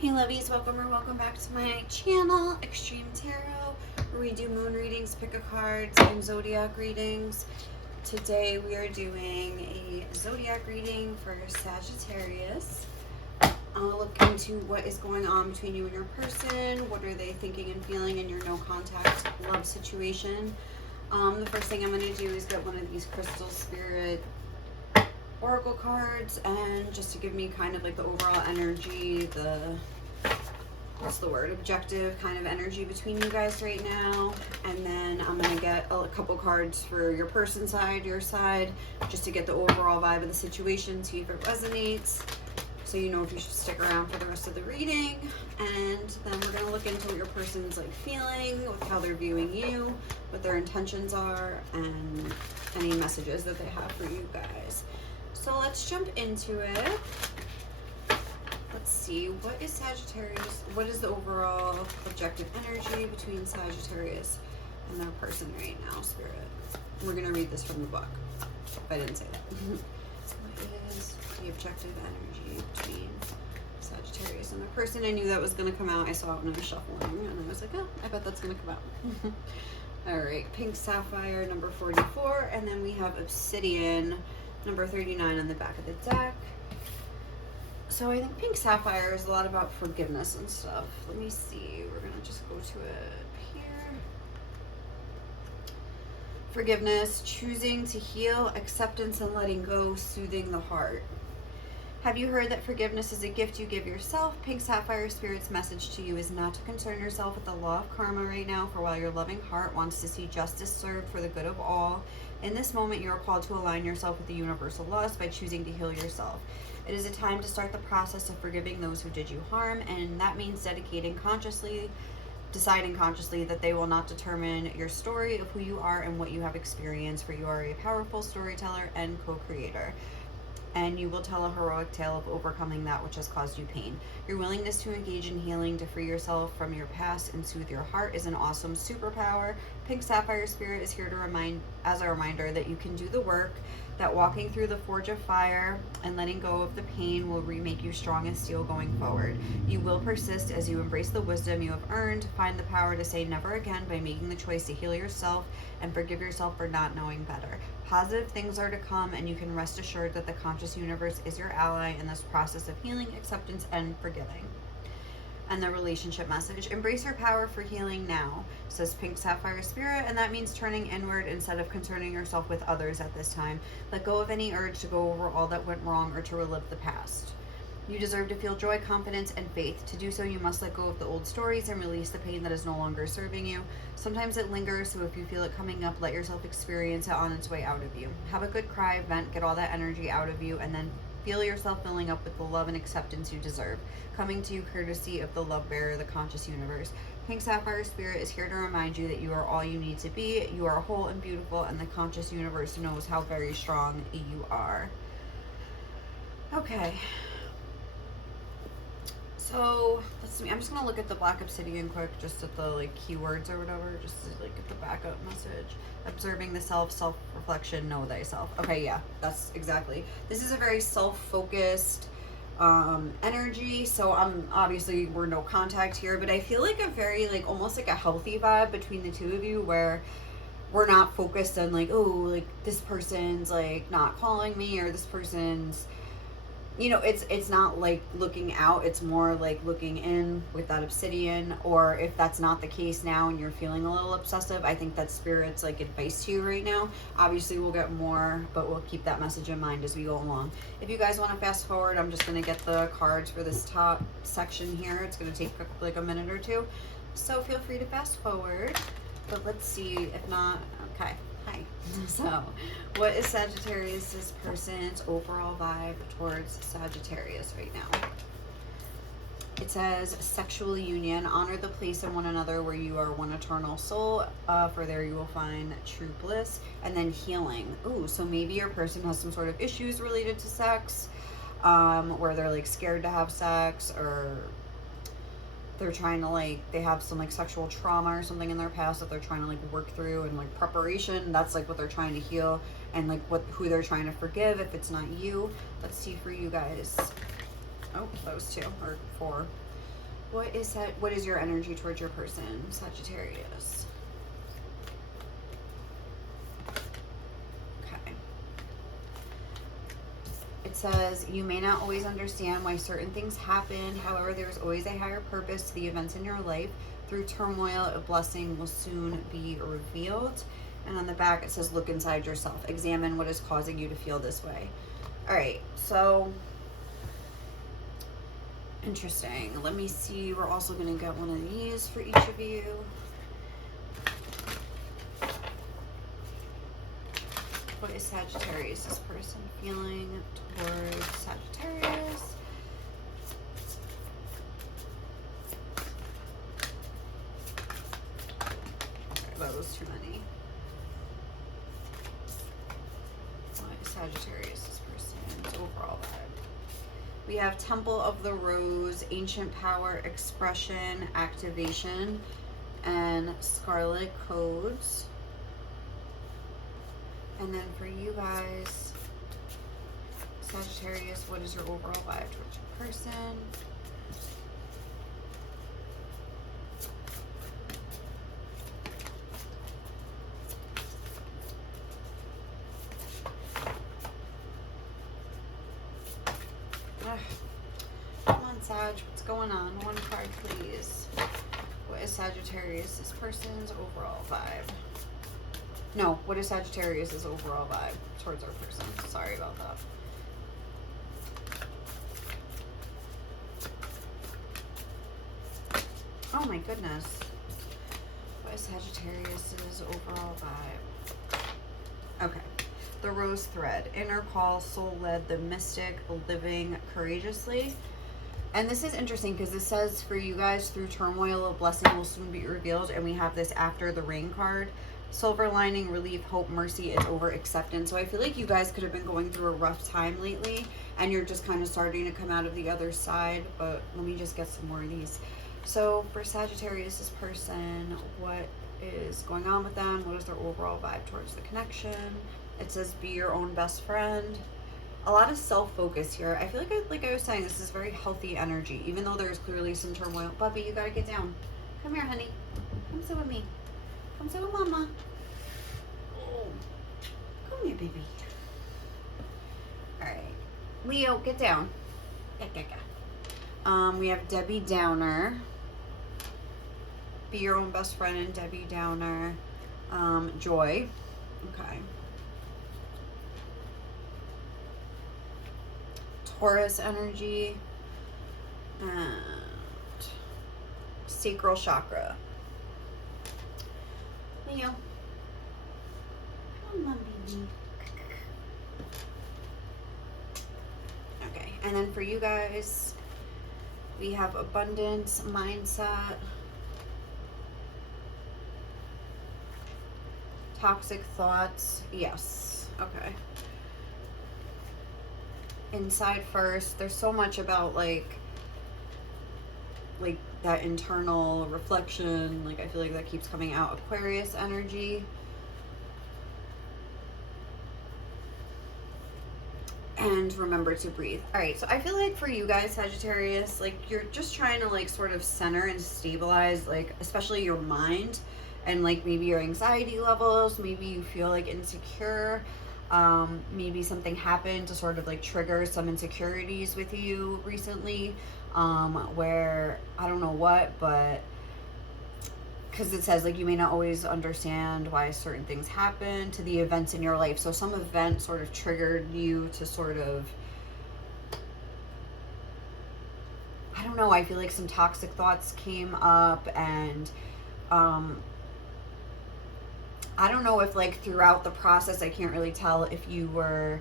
Hey lovies, welcome or welcome back to my channel, Extreme Tarot, where we do moon readings, pick a cards, and zodiac readings. Today we are doing a zodiac reading for Sagittarius. I'll look into what is going on between you and your person, what are they thinking and feeling in your no contact love situation. The first thing I'm going to do is get one of these crystal spirit oracle cards, and just to give me kind of like the overall energy, the what's the word, objective kind of energy between you guys right now. And then I'm going to get a couple cards for your person side, your side, just to get the overall vibe of the situation, see if it resonates, so you know if you should stick around for the rest of the reading. And then we're going to look into what your person's like feeling, with how they're viewing you, what their intentions are, and any messages that they have for you guys. So let's jump into it. Let's see, what is Sagittarius? What is the overall objective energy between Sagittarius and their person right now, Spirit? We're going to read this from the book, if I didn't say that. What is the objective energy between Sagittarius and their person? I knew that was going to come out. I saw it when I was shuffling, and I was like, oh, I bet that's going to come out. All right, Pink Sapphire, number 44, and then we have Obsidian, number 39 on the back of the deck. So I think Pink Sapphire is a lot about forgiveness and stuff. Let me see. We're going to just go to it here. Forgiveness, choosing to heal, acceptance and letting go, soothing the heart. Have you heard that forgiveness is a gift you give yourself? Pink Sapphire Spirit's message to you is not to concern yourself with the law of karma right now, for while your loving heart wants to see justice served for the good of all, in this moment you are called to align yourself with the universal laws by choosing to heal yourself. It is a time to start the process of forgiving those who did you harm, and that means deciding consciously that they will not determine your story of who you are and what you have experienced, for you are a powerful storyteller and co-creator, and you will tell a heroic tale of overcoming that which has caused you pain. Your willingness to engage in healing, to free yourself from your past and soothe your heart is an awesome superpower. Pink Sapphire Spirit is here to as a reminder that you can do the work, that walking through the forge of fire and letting go of the pain will remake you strong as steel going forward. You will persist as you embrace the wisdom you have earned, find the power to say never again by making the choice to heal yourself and forgive yourself for not knowing better. Positive things are to come, and you can rest assured that the conscious universe is your ally in this process of healing, acceptance, and forgiving. And the relationship message: embrace your power for healing now, says Pink Sapphire Spirit, and that means turning inward instead of concerning yourself with others at this time. Let go of any urge to go over all that went wrong or to relive the past. You deserve to feel joy, confidence, and faith. To do so, you must let go of the old stories and release the pain that is no longer serving you. Sometimes it lingers, so if you feel it coming up, let yourself experience it on its way out of you. Have a good cry, vent, get all that energy out of you, and then feel yourself filling up with the love and acceptance you deserve, coming to you courtesy of the love bearer, the conscious universe. Pink Sapphire Spirit is here to remind you that you are all you need to be. You are whole and beautiful, and the conscious universe knows how very strong you are. Okay. So let's see. I'm just gonna look at the black obsidian quick, just at the like keywords or whatever, just to like get the backup message. Observing the self-reflection, know thyself. Okay, yeah, that's exactly. This is a very self-focused energy. So obviously we're no contact here, but I feel like a very like almost like a healthy vibe between the two of you, where we're not focused on like, oh, like this person's like not calling me, or this person's, you know, it's not like looking out, it's more like looking in with that obsidian. Or if that's not the case now and you're feeling a little obsessive, I think that Spirit's like advice to you right now. Obviously we'll get more, but we'll keep that message in mind as we go along. If you guys want to fast forward, I'm just going to get the cards for this top section here. It's going to take like a minute or two, so feel free to fast forward. But let's see, if not, okay. Hi. So, what is Sagittarius' person's overall vibe towards Sagittarius right now? It says sexual union, honor the place in one another where you are one eternal soul, for there you will find true bliss. And then healing. Ooh, so maybe your person has some sort of issues related to sex, where they're like scared to have sex, or they're trying to like, they have some like sexual trauma or something in their past that they're trying to like work through, and like preparation, that's like what they're trying to heal, and like who they're trying to forgive if it's not you. Let's see for you guys. Oh, that was 2 or 4. What is your energy towards your person, Sagittarius? Okay. It says, you may not always understand why certain things happen. However, there is always a higher purpose to the events in your life. Through turmoil, a blessing will soon be revealed. And on the back, it says, look inside yourself. Examine what is causing you to feel this way. All right, so interesting. Let me see. We're also going to get one of these for each of you. What is Sagittarius, this person feeling towards Sagittarius? That was too many. What is Sagittarius, this person's overall vibe? We have Temple of the Rose, Ancient Power, Expression, Activation, and Scarlet Codes. And then for you guys, Sagittarius, what is your overall vibe towards your person? Come on, Sag, what's going on? One card, please. What is Sagittarius, this person's overall vibe? No, what is Sagittarius' overall vibe towards our person? Sorry about that. Oh my goodness. What is Sagittarius' overall vibe? Okay. The Rose Thread. Inner call, soul-led, the mystic, living courageously. And this is interesting because it says for you guys, through turmoil, a blessing will soon be revealed. And we have this after the rain card. Silver lining, relief, hope, mercy, it's over, acceptance. So I feel like you guys could have been going through a rough time lately and you're just kind of starting to come out of the other side. But let me just get some more of these. So for Sagittarius, this person, what is going on with them? What is their overall vibe towards the connection? It says be your own best friend. A lot of self-focus here. I feel like I was saying, this is very healthy energy, even though there's clearly some turmoil. Bubby, you gotta get down. Come here, honey. Come sit with me. Come sit with mama. Oh. Come here, baby. All right. Leo, get down. We have Debbie Downer. Be your own best friend and Debbie Downer. Joy. Okay. Taurus energy. And sacral chakra. Leo. Come on, baby. Okay, and then for you guys, we have abundance, mindset, toxic thoughts. Yes, okay. Inside first. There's so much about like that internal reflection. Like I feel like that keeps coming out. Aquarius energy. And remember to breathe. All right, so I feel like for you guys, Sagittarius, like you're just trying to like sort of center and stabilize, like especially your mind and like maybe your anxiety levels. Maybe you feel like insecure. Maybe something happened to sort of like trigger some insecurities with you recently, where I don't know what, but because it says like you may not always understand why certain things happen to the events in your life. So some event sort of triggered you to sort of, I don't know, I feel like some toxic thoughts came up, and I don't know if like throughout the process, I can't really tell if you were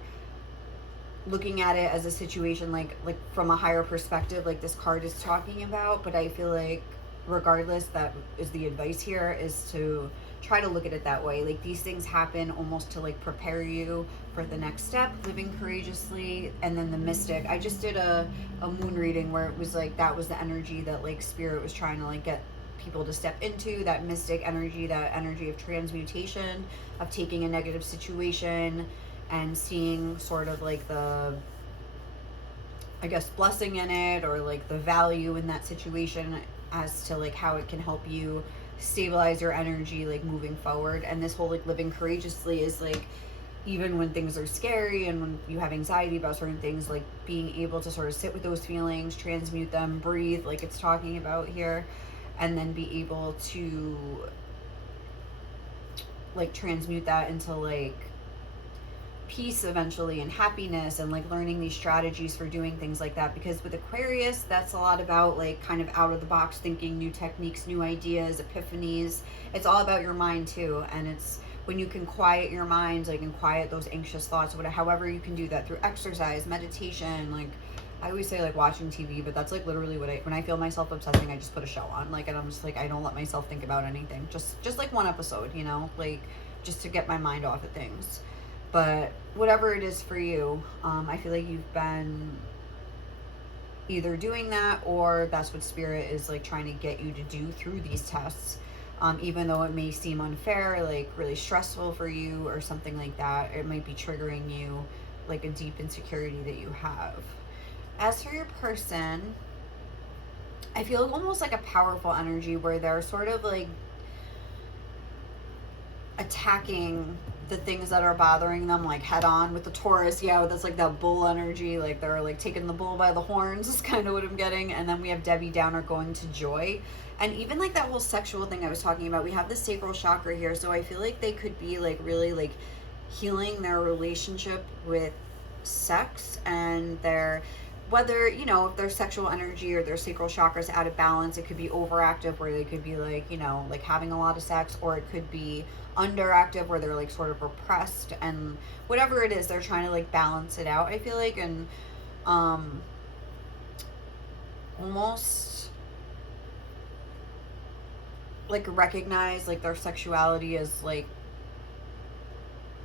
looking at it as a situation like from a higher perspective, like this card is talking about, but I feel like regardless, that is the advice here, is to try to look at it that way. Like these things happen almost to like prepare you for the next step, living courageously. And then the mystic, I just did a moon reading where it was like that was the energy that like spirit was trying to like get people to step into, that mystic energy, that energy of transmutation, of taking a negative situation and seeing sort of like the I guess, blessing in it, or like the value in that situation as to like how it can help you stabilize your energy like moving forward. And this whole like living courageously is like, even when things are scary and when you have anxiety about certain things, like being able to sort of sit with those feelings, transmute them, breathe, like it's talking about here, and then be able to like transmute that into like peace eventually and happiness, and like learning these strategies for doing things like that. Because with Aquarius, that's a lot about like kind of out of the box thinking, new techniques, new ideas, epiphanies. It's all about your mind too. And it's when you can quiet your mind, like, and quiet those anxious thoughts, whatever, however you can do that, through exercise, meditation, like I always say like watching TV, but that's like literally what when I feel myself obsessing, I just put a show on, like, and I'm just like, I don't let myself think about anything, just like one episode, you know, like just to get my mind off of things. But whatever it is for you, I feel like you've been either doing that, or that's what Spirit is like trying to get you to do through these tests. Even though it may seem unfair, like really stressful for you or something like that, it might be triggering you like a deep insecurity that you have. As for your person, I feel almost like a powerful energy where they're sort of like attacking the things that are bothering them like head on. With the Taurus, yeah, that's like that bull energy, like they're like taking the bull by the horns is kind of what I'm getting. And then we have Debbie Downer going to joy, and even like that whole sexual thing I was talking about, we have the sacral chakra here. So I feel like they could be like really like healing their relationship with sex, and their, whether, you know, if their sexual energy or their sacral chakras out of balance, it could be overactive where they could be like, you know, like having a lot of sex, or it could be underactive where they're like sort of repressed, and whatever it is, they're trying to like balance it out, I feel like. And almost like recognize like their sexuality as like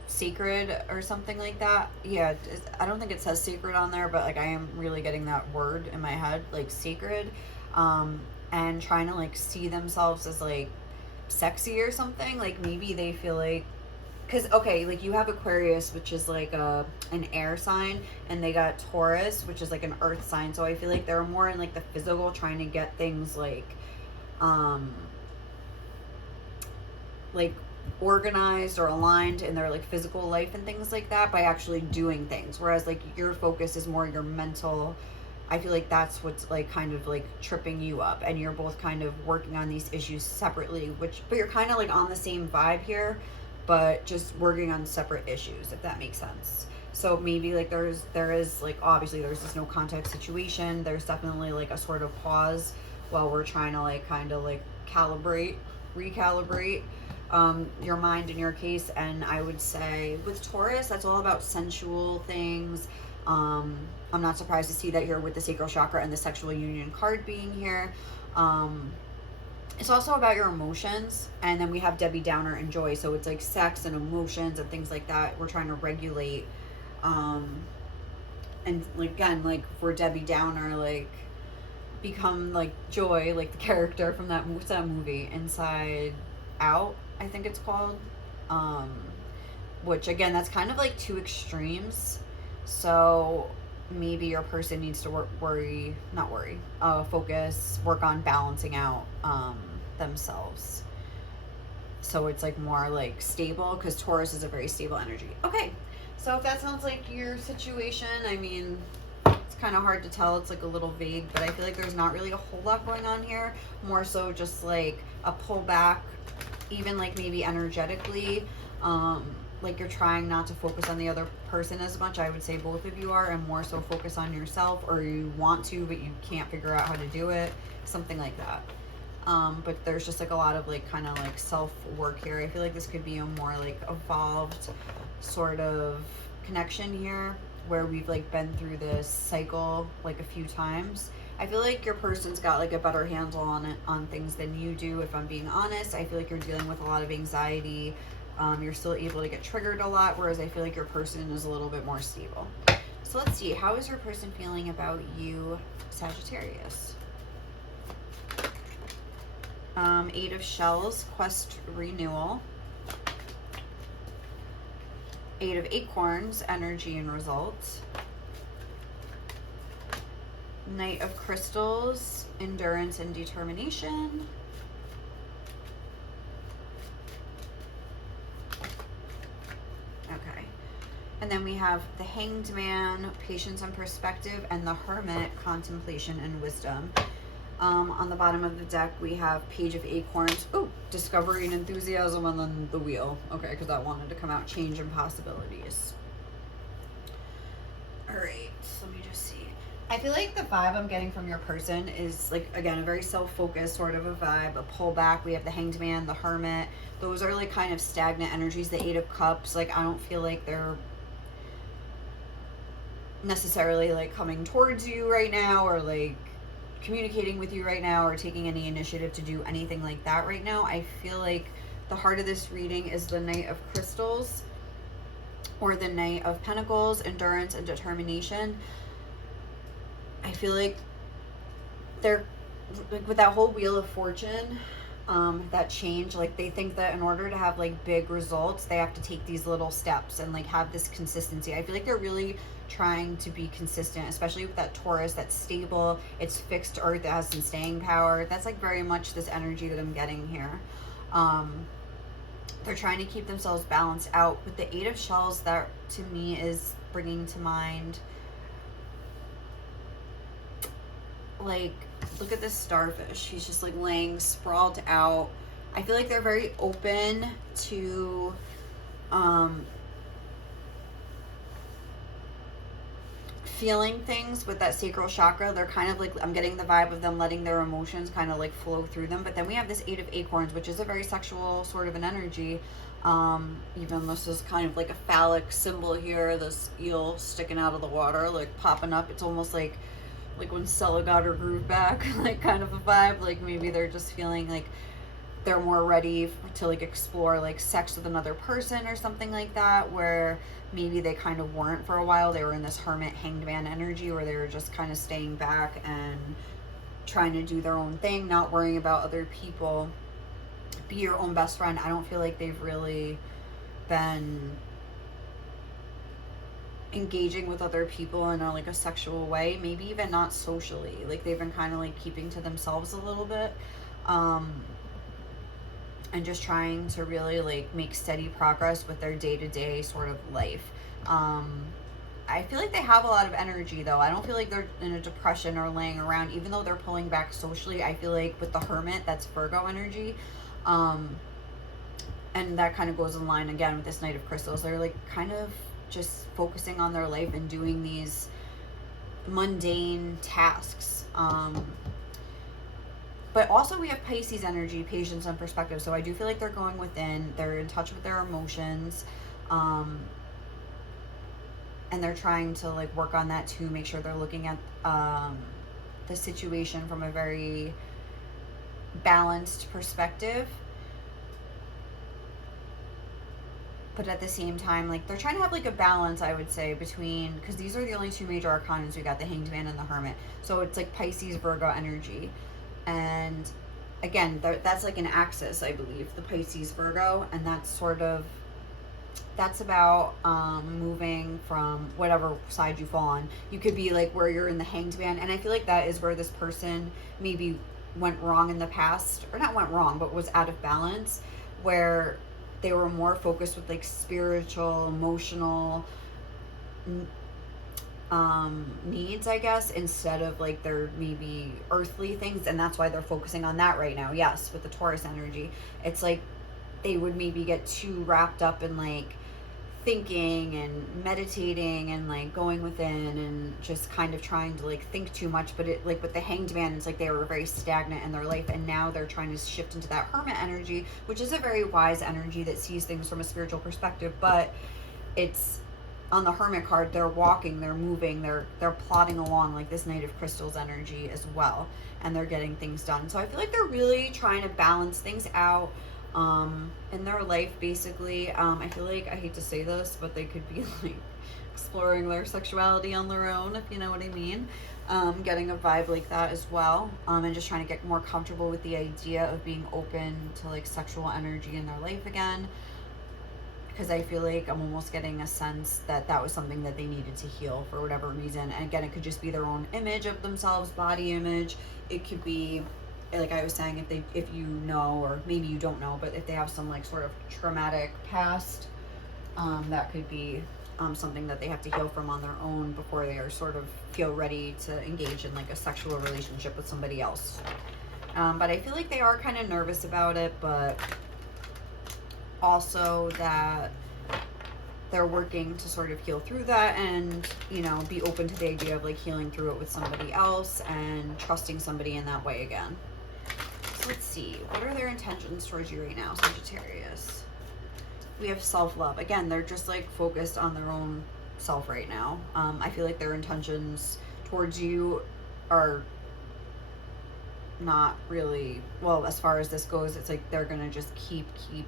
sacred or something like that. Yeah, I don't think it says sacred on there, but like I am really getting that word in my head, like sacred, and trying to like see themselves as like sexy or something. Like maybe they feel like, because okay, like you have Aquarius, which is like an air sign, and they got Taurus, which is like an earth sign. So I feel like they're more in like the physical, trying to get things like organized or aligned in their like physical life and things like that by actually doing things, whereas like your focus is more your mental. I feel like that's what's like kind of like tripping you up, and you're both kind of working on these issues separately, but you're kind of like on the same vibe here, but just working on separate issues, if that makes sense. So maybe like there is like, obviously there's this no contact situation, there's definitely like a sort of pause while we're trying to like kind of like recalibrate your mind in your case. And I would say with Taurus, that's all about sensual things. I'm not surprised to see that here with the sacral chakra and the sexual union card being here. It's also about your emotions. And then we have Debbie Downer and joy. So it's like sex and emotions and things like that we're trying to regulate. And like, again, like for Debbie Downer, like become like joy, like the character from that movie, Inside Out, I think it's called. Which again, that's kind of like two extremes. So maybe your person needs to focus, work on balancing out themselves. So it's like more like stable, because Taurus is a very stable energy. Okay, so if that sounds like your situation, I mean, it's kind of hard to tell. It's like a little vague, but I feel like there's not really a whole lot going on here. More so just like a pullback, even like maybe energetically. Like you're trying not to focus on the other person as much. I would say both of you are, and more so focus on yourself, or you want to, but you can't figure out how to do it. Something like that. But there's just like a lot of like kind of like self-work here. I feel like this could be a more like evolved sort of connection here, where we've like been through this cycle like a few times. I feel like your person's got like a better handle on things than you do, if I'm being honest. I feel like you're dealing with a lot of anxiety. You're still able to get triggered a lot, whereas I feel like your person is a little bit more stable. So let's see, how is your person feeling about you, Sagittarius? Eight of Shells, quest renewal. Eight of Acorns, energy and results. Knight of Crystals, endurance and determination. Okay. And then we have the Hanged Man, patience and perspective, and the Hermit, contemplation and wisdom. On the bottom of the deck, we have Page of Acorns. Ooh, discovery and enthusiasm, and then the Wheel. Okay, because that wanted to come out. Change and possibilities. All right, so let me just see. I feel like the vibe I'm getting from your person is, like, again, a very self-focused sort of a vibe, a pullback. We have the Hanged Man, the Hermit. Those are, like, kind of stagnant energies. The Eight of Cups, like, I don't feel like they're necessarily, like, coming towards you right now, or, like, communicating with you right now, or taking any initiative to do anything like that right now. I feel like the heart of this reading is the Knight of Crystals or the Knight of Pentacles, endurance and determination. I feel like they're, like, with that whole Wheel of Fortune, that change, like, they think that in order to have, like, big results, they have to take these little steps and, like, have this consistency. I feel like they're really trying to be consistent, especially with that Taurus that's stable, it's fixed earth, that has some staying power. That's, like, very much this energy that I'm getting here. They're trying to keep themselves balanced out. With the Eight of Shells, that to me is bringing to mind, like, look at this starfish. He's just, like, laying sprawled out. I feel like they're very open to feeling things with that sacral chakra. They're kind of like, I'm getting the vibe of them letting their emotions kind of, like, flow through them. But then we have this Eight of Acorns, which is a very sexual sort of an energy. Even this is kind of like a phallic symbol here, this eel sticking out of the water, like, popping up. It's almost like when Stella got her groove back, like, kind of a vibe. Like, maybe they're just feeling like they're more ready to, like, explore, like, sex with another person or something like that, where maybe they kind of weren't for a while. They were in this Hermit, Hanged Man energy where they were just kind of staying back and trying to do their own thing, not worrying about other people. Be your own best friend. I don't feel like they've really been engaging with other people in a, like, a sexual way, maybe even not socially. Like, they've been kind of, like, keeping to themselves a little bit, and just trying to really, like, make steady progress with their day-to-day sort of life. I feel like they have a lot of energy, though. I don't feel like they're in a depression or laying around, even though they're pulling back socially. I feel like with the Hermit, that's Virgo energy, and that kind of goes in line again with this Knight of Crystals. They're, like, kind of just focusing on their life and doing these mundane tasks. But also we have Pisces energy, patience and perspective. So I do feel like they're going within, they're in touch with their emotions, and they're trying to, like, work on that too, make sure they're looking at the situation from a very balanced perspective. But at the same time, like, they're trying to have, like, a balance, I would say, between, because these are the only two major arcanas. We got the Hanged Man and the Hermit. So it's, like, Pisces, Virgo energy. And again, that's, like, an axis, I believe, the Pisces, Virgo. And that's sort of, that's about moving from whatever side you fall on. You could be, like, where you're in the Hanged Man. And I feel like that is where this person maybe went wrong in the past. Or not went wrong, but was out of balance. Where they were more focused with, like, spiritual, emotional needs, I guess, instead of, like, their maybe earthly things. And that's why they're focusing on that right now. Yes, with the Taurus energy, it's like they would maybe get too wrapped up in, like, thinking and meditating and, like, going within and just kind of trying to, like, think too much. But it, like, with the Hanged Man, it's like they were very stagnant in their life, and now they're trying to shift into that Hermit energy, which is a very wise energy that sees things from a spiritual perspective. But it's, on the Hermit card, they're walking, they're moving, they're plodding along, like this Knight of Crystals energy as well, and they're getting things done. So I feel like they're really trying to balance things out in their life, basically. I feel like, I hate to say this, but they could be, like, exploring their sexuality on their own, if you know what I mean. Getting a vibe like that as well, and just trying to get more comfortable with the idea of being open to, like, sexual energy in their life again. because I feel like I'm almost getting a sense that that was something that they needed to heal for whatever reason. And again, it could just be their own image of themselves, body image. It could be, like I was saying, if you know, or maybe you don't know, but if they have some like sort of traumatic past, that could be something that they have to heal from on their own before they are sort of feel ready to engage in like a sexual relationship with somebody else. But I feel like they are kind of nervous about it, but also that they're working to sort of heal through that and, you know, be open to the idea of like healing through it with somebody else and trusting somebody in that way again. So let's see, what are their intentions towards you right now, Sagittarius? We have self-love. Again, they're just like focused on their own self right now. I feel like their intentions towards you are not really, well, as far as this goes, it's like they're gonna just keep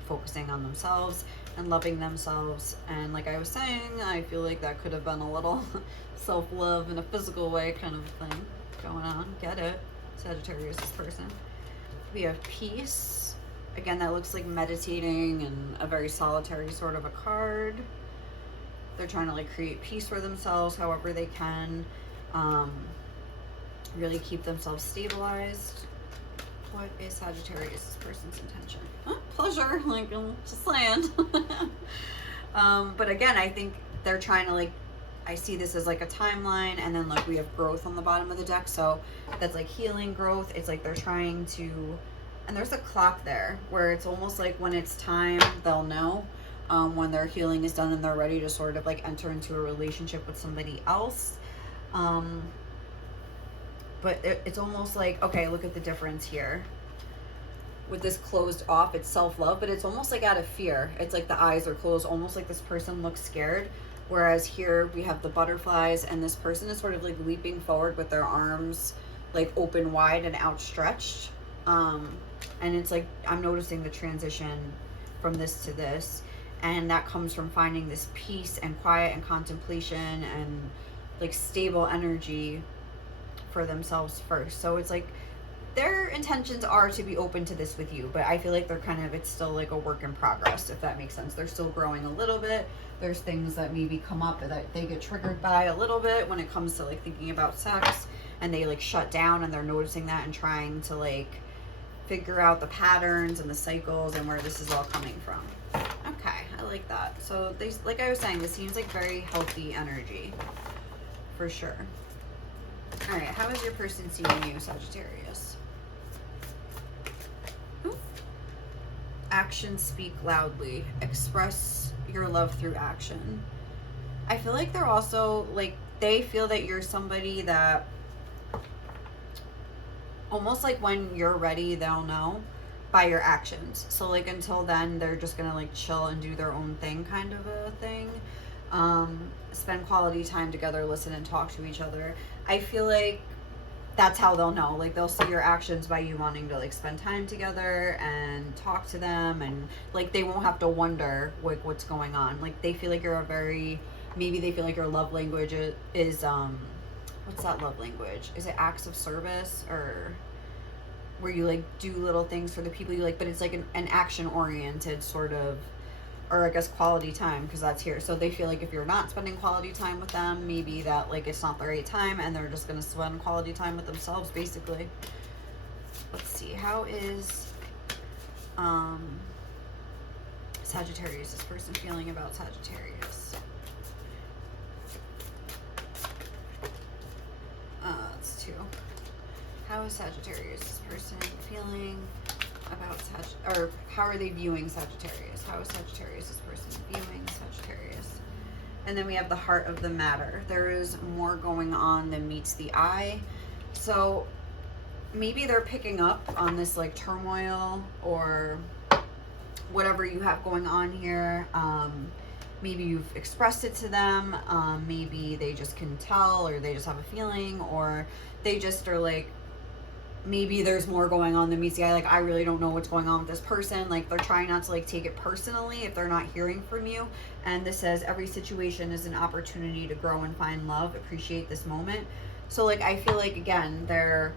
focusing on themselves and loving themselves. And like I was saying, I feel like that could have been a little self-love in a physical way kind of thing going on. Get it, Sagittarius, this person. We have peace. Again, that looks like meditating and a very solitary sort of a card. They're trying to like create peace for themselves however they can. Really keep themselves stabilized. What is Sagittarius, this person's intention? Pleasure, like, just saying. But again, I think they're trying to like, I see this as like a timeline, and then like we have growth on the bottom of the deck, so that's like healing, growth. It's like they're trying to, and there's a clock there where it's almost like when it's time, they'll know when their healing is done and they're ready to sort of like enter into a relationship with somebody else. But it's almost like, okay, look at the difference here. With this closed off, it's self-love, but it's almost like out of fear. It's like the eyes are closed, almost like this person looks scared. Whereas here we have the butterflies, and this person is sort of like leaping forward with their arms like open wide and outstretched. And it's like, I'm noticing the transition from this to this. And that comes from finding this peace and quiet and contemplation and like stable energy for themselves first. So it's like their intentions are to be open to this with you, but I feel like they're kind of, it's still like a work in progress, if that makes sense. They're still growing a little bit. There's things that maybe come up that they get triggered by a little bit when it comes to like thinking about sex, and they like shut down, and they're noticing that and trying to like figure out the patterns and the cycles and where this is all coming from. Okay, I like that. So they, like I was saying, this seems like very healthy energy for sure. All right, how is your person seeing you, Sagittarius? Ooh. Actions speak loudly. Express your love through action. I feel like they're also, like, they feel that you're somebody that, almost like when you're ready, they'll know by your actions. So, like, until then, they're just gonna, like, chill and do their own thing kind of a thing. Spend quality time together, listen and talk to each other. I feel like that's how they'll know. Like, they'll see your actions by you wanting to like spend time together and talk to them, and like they won't have to wonder like what's going on. Like, they feel like you're a very, maybe they feel like your love language is what's that love language? Is it acts of service, or where you like do little things for the people you like, but it's like an action oriented sort of, or I guess quality time, because that's here. So they feel like if you're not spending quality time with them, maybe that like it's not the right time, and they're just going to spend quality time with themselves basically. Let's see, how is Sagittarius, this person feeling about Sagittarius? That's 2. How is Sagittarius, this person feeling about or how are they viewing Sagittarius? How is Sagittarius, this person viewing Sagittarius? And then we have the heart of the matter. There is more going on than meets the eye. So maybe they're picking up on this like turmoil or whatever you have going on here. Maybe you've expressed it to them. Maybe they just can tell, or they just have a feeling, or they just are like, maybe there's more going on than meets the eye. Like, I really don't know what's going on with this person. Like, they're trying not to like take it personally if they're not hearing from you. And this says every situation is an opportunity to grow and find love. Appreciate this moment. So like, I feel like, again, they're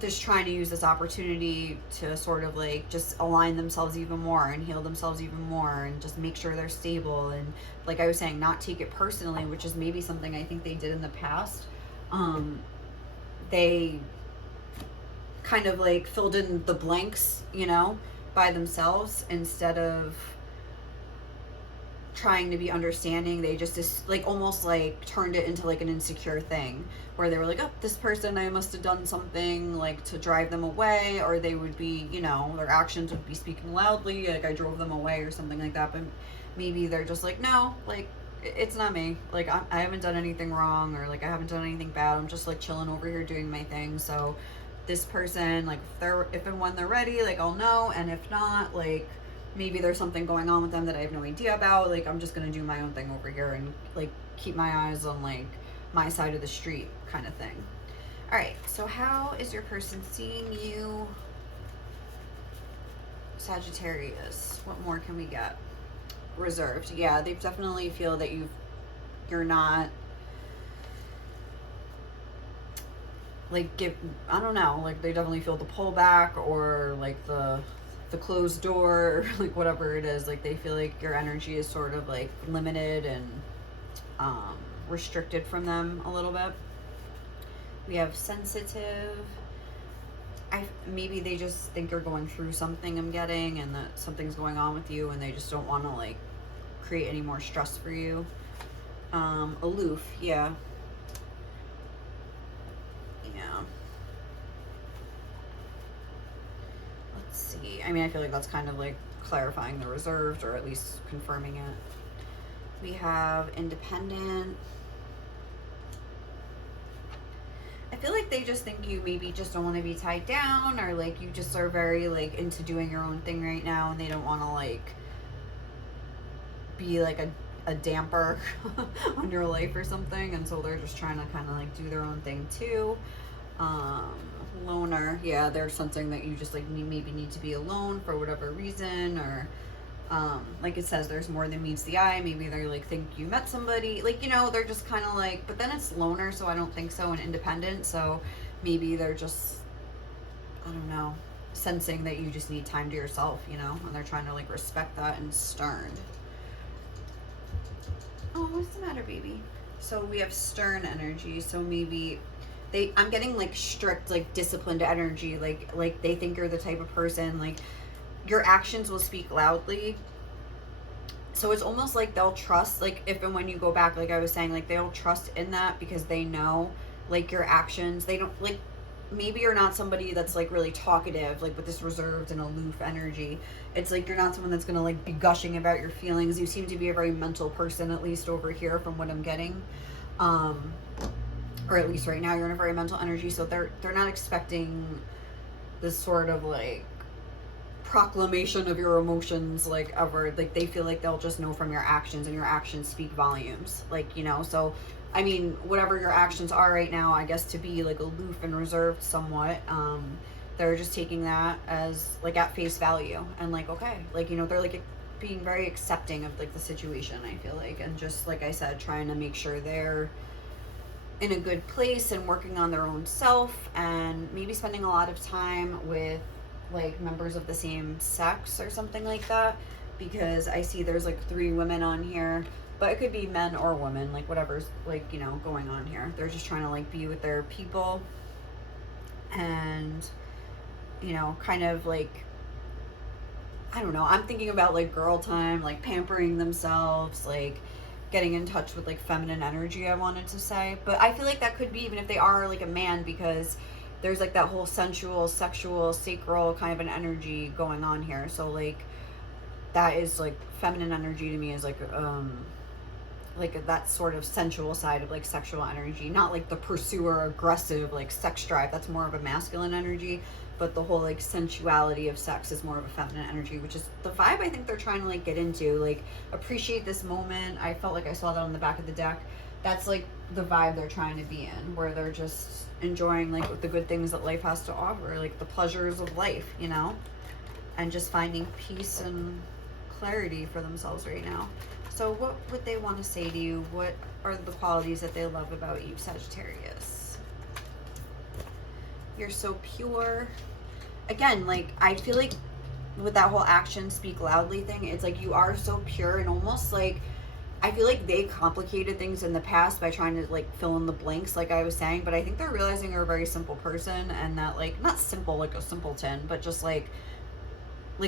just trying to use this opportunity to sort of like just align themselves even more and heal themselves even more and just make sure they're stable, and like I was saying, not take it personally, which is maybe something I think they did in the past. They kind of like filled in the blanks, you know, by themselves instead of trying to be understanding. They just like almost like turned it into like an insecure thing where they were like, oh, this person, I must have done something like to drive them away, or they would be, you know, their actions would be speaking loudly, like I drove them away or something like that. But maybe they're just like, no, like it's not me, like I haven't done anything wrong, or like I haven't done anything bad, I'm just like chilling over here doing my thing. So this person, like if and when they're ready, like I'll know, and if not, like maybe there's something going on with them that I have no idea about, like I'm just gonna do my own thing over here and like keep my eyes on like my side of the street kind of thing. All right, so how is your person seeing you, Sagittarius? What more can we get? Reserved. Yeah, they definitely feel that you're not like I don't know, like they definitely feel the pullback, or like the closed door, like whatever it is, like they feel like your energy is sort of like limited and restricted from them a little bit. We have sensitive. Maybe they just think you're going through something, I'm getting, and that something's going on with you and they just don't want to like create any more stress for you. Aloof. Yeah, let's see, I mean, I feel like that's kind of like clarifying the reserved, or at least confirming it. We have independent. I feel like they just think you maybe just don't want to be tied down, or like you just are very like into doing your own thing right now, and they don't want to like be like a damper on your life or something, and so they're just trying to kind of like do their own thing too. Loner. Yeah, they're sensing that you just like maybe need to be alone for whatever reason, or like it says, there's more than meets the eye. Maybe they're like think you met somebody, like, you know, they're just kind of like, but then it's loner, so I don't think so, and independent, so maybe they're just, I don't know, sensing that you just need time to yourself, you know, and they're trying to like respect that and stern. Oh, what's the matter, baby? So we have stern energy, so maybe I'm getting like strict, like disciplined energy, like they think you're the type of person, like your actions will speak loudly. So it's almost like they'll trust, like if and when you go back, like I was saying, like they'll trust in that because they know like your actions. They don't like, maybe you're not somebody that's like really talkative, like with this reserved and aloof energy. It's like you're not someone that's gonna like be gushing about your feelings. You seem to be a very mental person, at least over here from what I'm getting. Or at least right now you're in a very mental energy, so they're not expecting this sort of like proclamation of your emotions like ever. Like they feel like they'll just know from your actions, and your actions speak volumes, like, you know. So I mean, whatever your actions are right now, I guess, to be like aloof and reserved somewhat, they're just taking that as like at face value, and like, okay, like, you know, they're like being very accepting of like the situation, I feel like, and just like I said, trying to make sure they're in a good place and working on their own self, and maybe spending a lot of time with like members of the same sex or something like that, because I see there's like 3 women on here, but it could be men or women, like whatever's like, you know, going on here. They're just trying to like be with their people and, you know, kind of like, I don't know, I'm thinking about like girl time, like pampering themselves, like getting in touch with like feminine energy, I wanted to say. But I feel like that could be even if they are like a man, because there's like that whole sensual, sexual, sacral kind of an energy going on here. So like that is like feminine energy to me is like that sort of sensual side of like sexual energy, not like the pursuer, aggressive like sex drive. That's more of a masculine energy, but the whole like sensuality of sex is more of a feminine energy, which is the vibe I think they're trying to like get into, like appreciate this moment. I felt like I saw that on the back of the deck. That's like the vibe they're trying to be in, where they're just enjoying like the good things that life has to offer, like the pleasures of life, you know, and just finding peace and clarity for themselves right now. So what would they want to say to you? What are the qualities that they love about you, Sagittarius? You're so pure. Again, like, I feel like with that whole action speak loudly thing, it's like you are so pure, and almost like I feel like they complicated things in the past by trying to like fill in the blanks, like I was saying, but I think they're realizing you're a very simple person, and that, like, not simple like a simpleton, but just like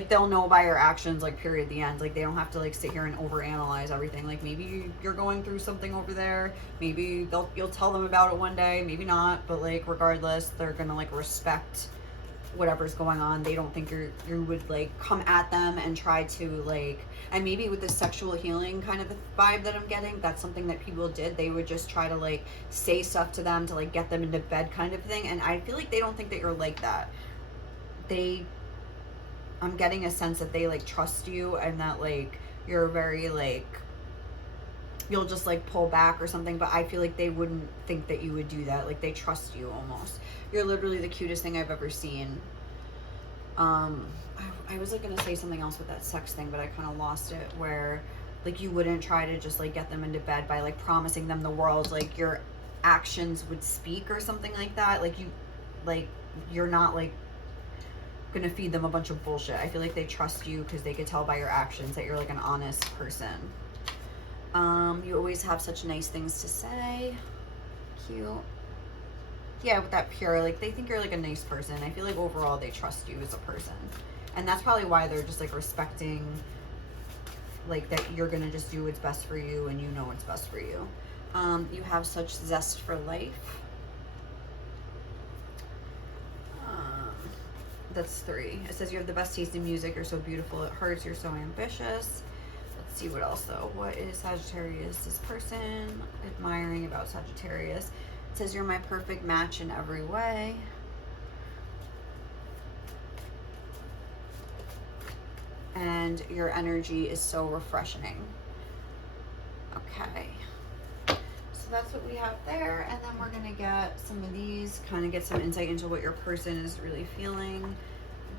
they'll know by your actions, like, period, the end. Like, they don't have to like sit here and overanalyze everything. Like, maybe you're going through something over there, maybe you'll tell them about it one day, maybe not, but like regardless, they're gonna like respect whatever's going on. They don't think you would like come at them and try to like, and maybe with the sexual healing kind of vibe that I'm getting, that's something that people did. They would just try to like say stuff to them to like get them into bed kind of thing, and I feel like they don't think that you're like that. I'm getting a sense that they like trust you, and that like you're very like, you'll just like pull back or something, but I feel like they wouldn't think that you would do that. Like, they trust you almost. You're literally the cutest thing I've ever seen. I was like gonna say something else with that sex thing, but I kind of lost it, where like you wouldn't try to just like get them into bed by like promising them the world. Like, your actions would speak or something like that. Like you're not like gonna feed them a bunch of bullshit. I feel like they trust you because they could tell by your actions that you're like an honest person. You always have such nice things to say. Cute. Yeah, with that pure, like, they think you're like a nice person. I feel like overall they trust you as a person, and that's probably why they're just like respecting, like, that you're gonna just do what's best for you, and you know what's best for you. You have such zest for life. That's 3. It says you have the best taste in music. You're so beautiful it hurts. You're so ambitious. Let's see what else though. What is Sagittarius, this person admiring about Sagittarius? It says you're my perfect match in every way. And your energy is so refreshing. Okay. So that's what we have there. And then we're going to get some of these, kind of get some insight into what your person is really feeling and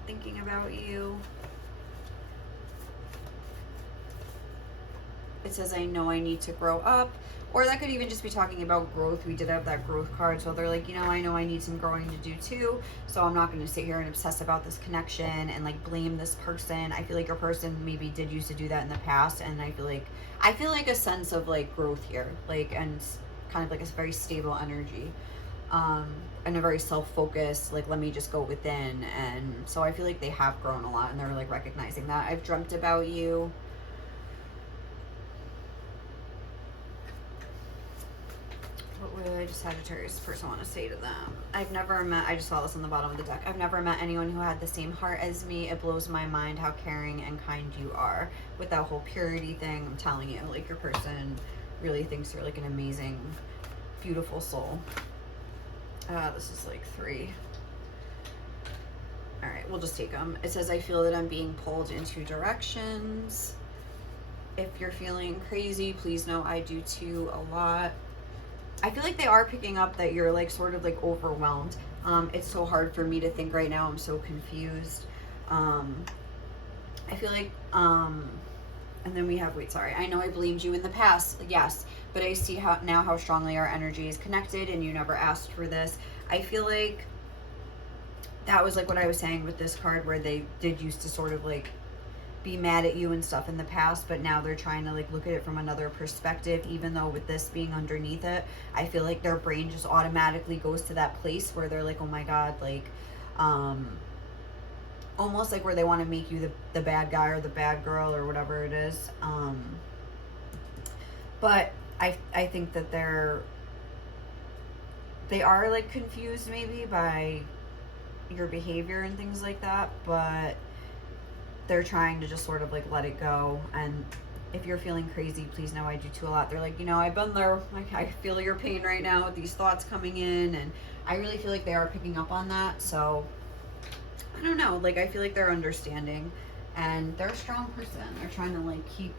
thinking about you. It says, I know I need to grow up. Or that could even just be talking about growth. We did have that growth card. So they're like, you know I need some growing to do too. So I'm not going to sit here and obsess about this connection and like blame this person. I feel like your person maybe did used to do that in the past. And I feel like a sense of like growth here. Like, and kind of like a very stable energy. And a very self-focused, like, let me just go within. And so I feel like they have grown a lot, and they're like recognizing that. I've dreamt about you. What would Sagittarius person want to say to them? I've never met, I just saw this on the bottom of the deck. I've never met anyone who had the same heart as me. It blows my mind how caring and kind you are. With that whole purity thing, I'm telling you, like, your person really thinks you're like an amazing, beautiful soul. This is like 3. All right, we'll just take them. It says, I feel that I'm being pulled in 2 directions. If you're feeling crazy, please know I do too a lot. I feel like they are picking up that you're like sort of like overwhelmed. It's so hard for me to think right now. I'm so confused. I feel like, and then we have, wait, sorry. I know I blamed you in the past. Yes, but I see how strongly our energy is connected, and you never asked for this. I feel like that was like what I was saying with this card, where they did used to sort of like be mad at you and stuff in the past, but now they're trying to like look at it from another perspective. Even though with this being underneath it, I feel like their brain just automatically goes to that place where they're like, oh my god, like almost like where they want to make you the bad guy or the bad girl or whatever it is. But I think that they are like confused maybe by your behavior and things like that, but they're trying to just sort of like let it go. And if you're feeling crazy, please know I do too a lot. They're like, you know, I've been there. Like, I feel your pain right now with these thoughts coming in, and I really feel like they are picking up on that. So I don't know, like, I feel like they're understanding, and they're a strong person. They're trying to like keep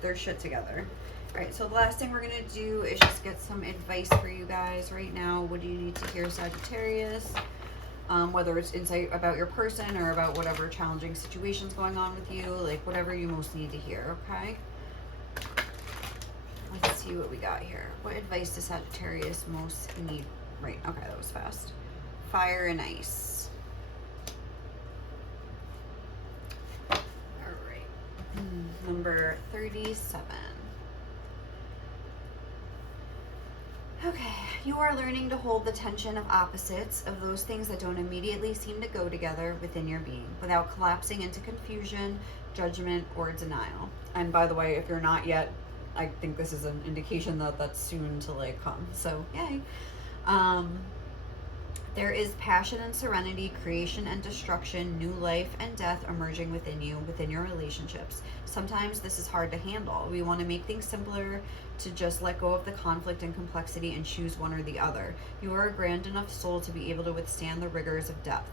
their shit together. All right, so the last thing we're gonna do is just get some advice for you guys right now. What do you need to hear, Sagittarius? Whether it's insight about your person or about whatever challenging situation's going on with you, like whatever you most need to hear, okay? Let's see what we got here. What advice does Sagittarius most need? Right, okay, that was fast. fire and ice. All right. Number 37. Okay, you are learning to hold the tension of opposites, of those things that don't immediately seem to go together within your being, without collapsing into confusion, judgment, or denial. And by the way, if you're not yet, I think this is an indication that that's soon to like come. So yay. There is passion and serenity, creation and destruction, new life and death emerging within you, within your relationships. Sometimes this is hard to handle. We want to make things simpler, to just let go of the conflict and complexity and choose one or the other. You are a grand enough soul to be able to withstand the rigors of depth.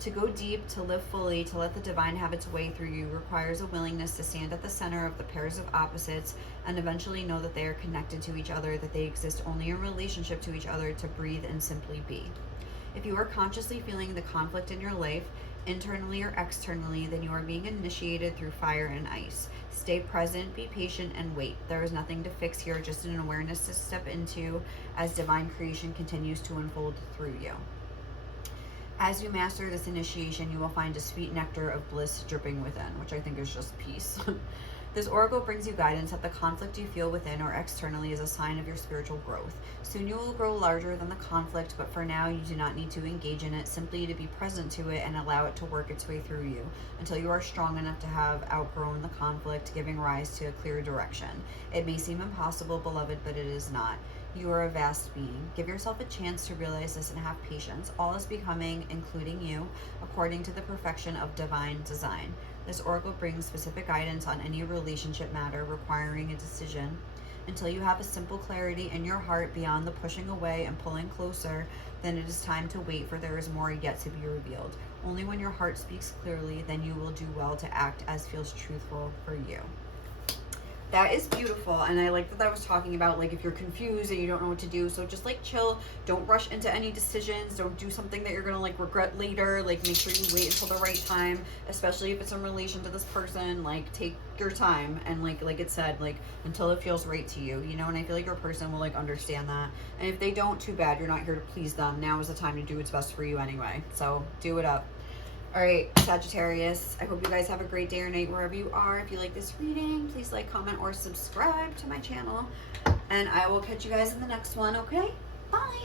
To go deep, to live fully, to let the divine have its way through you requires a willingness to stand at the center of the pairs of opposites and eventually know that they are connected to each other, that they exist only in relationship to each other, to breathe and simply be. If you are consciously feeling the conflict in your life, internally or externally, then you are being initiated through fire and ice. Stay present, be patient, and wait. There is nothing to fix here, just an awareness to step into as divine creation continues to unfold through you. As you master this initiation, you will find a sweet nectar of bliss dripping within, which I think is just peace. This oracle brings you guidance that the conflict you feel within or externally is a sign of your spiritual growth. Soon you will grow larger than the conflict, but for now you do not need to engage in it, simply to be present to it and allow it to work its way through you until you are strong enough to have outgrown the conflict, giving rise to a clear direction. It may seem impossible, beloved, but it is not. You are a vast being. Give yourself a chance to realize this and have patience. All is becoming, including you, according to the perfection of divine design. This oracle brings specific guidance on any relationship matter requiring a decision. Until you have a simple clarity in your heart beyond the pushing away and pulling closer, then it is time to wait, for there is more yet to be revealed. Only when your heart speaks clearly, then you will do well to act as feels truthful for you. That is beautiful, and I like that was talking about like if you're confused and you don't know what to do, so just like chill, don't rush into any decisions, don't do something that you're gonna like regret later. Like make sure you wait until the right time, especially if it's in relation to this person. Like take your time and like it said, like until it feels right to you, you know. And I feel like your person will like understand that, and if they don't, too bad. You're not here to please them. Now is the time to do what's best for you anyway, so do it up. All right, Sagittarius, I hope you guys have a great day or night wherever you are. If you like this reading, please like, comment, or subscribe to my channel. And I will catch you guys in the next one, okay? Bye.